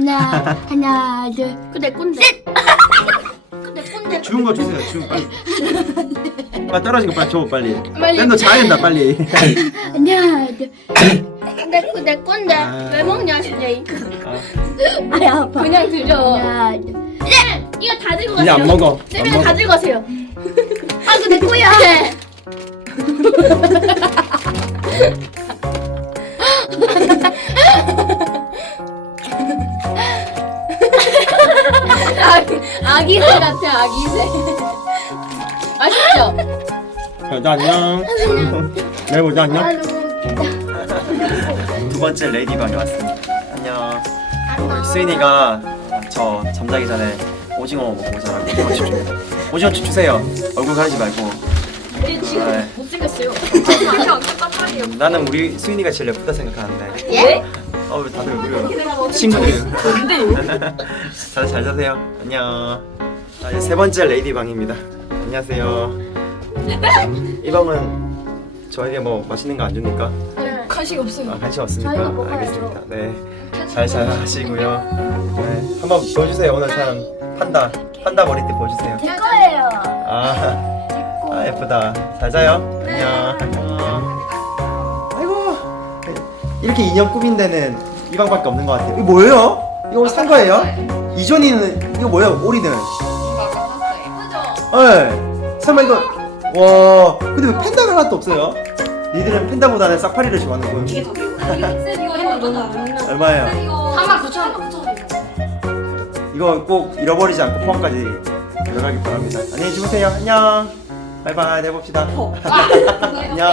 하나 하나 둘 근데 꼰대 근데 꼰대 주운 거 주세요. 주운 거 빨리. 빨리 떨어진 거 빨리 줘 빨리. 빨리. 자야 된다 빨리. 하나 둘 꼰대 꼰대 꼰대 아. 왜 먹냐 진짜 아, 아야 아파 그냥 드려. 하나 둘 네! 이거 다 들고 가세요 이제 안 먹어. 안 쌤이가 다 먹어. 들고 가세요 아내 거야 아 아기새 같아, 아기새. 맛있죠? 여자 안녕. 네 보자 안녕. 두 번째 레이디방에 왔습니다. 안녕. 우리 수인이가 저 잠자기 전에 오징어 먹고 오자라고 오징어 칩 줍니다. 오징어 칩 주세요. 얼굴 가리지 말고. 우리 지금 네. 못생겼어요. 나는 우리 수인이가 제일 예쁘다 생각하는데. 예? 어, 왜 다들 우리 친구들. 다들 잘 자세요. 안녕. 아, 이제 세 번째 레이디 방입니다. 안녕하세요. 이 방은 저에게 뭐 맛있는 거 안 줍니까? 간식 없어요. 아, 관심 없습니까? 저희가 먹어야죠. 알겠습니다. 네. 잘 자시고요. 네. 한번 보여주세요. 오늘 사람 판다. 판다 머리띠 보여주세요. 제 거예요 아, 아 예쁘다. 잘 자요. 안녕. 안녕. 이렇게 인형 꾸민 데는 이 방밖에 없는 것 같아요. 이거 뭐예요? 이거 산 거예요? 이전이는 이거 뭐예요? 오리는? 네. 설마 이거 와 근데 왜 팬다가 하나도 없어요? 니들은 팬다보다는 사파리를 좋아하는군. 이게 더 이거 이거 너무 얼마예요? 3만 9천 원. 9천 원. 이거 꼭 잃어버리지 않고 포함까지 들어가기 바랍니다. 안녕히 주무세요. 안녕. 바이바이. 내봅시다. 안녕.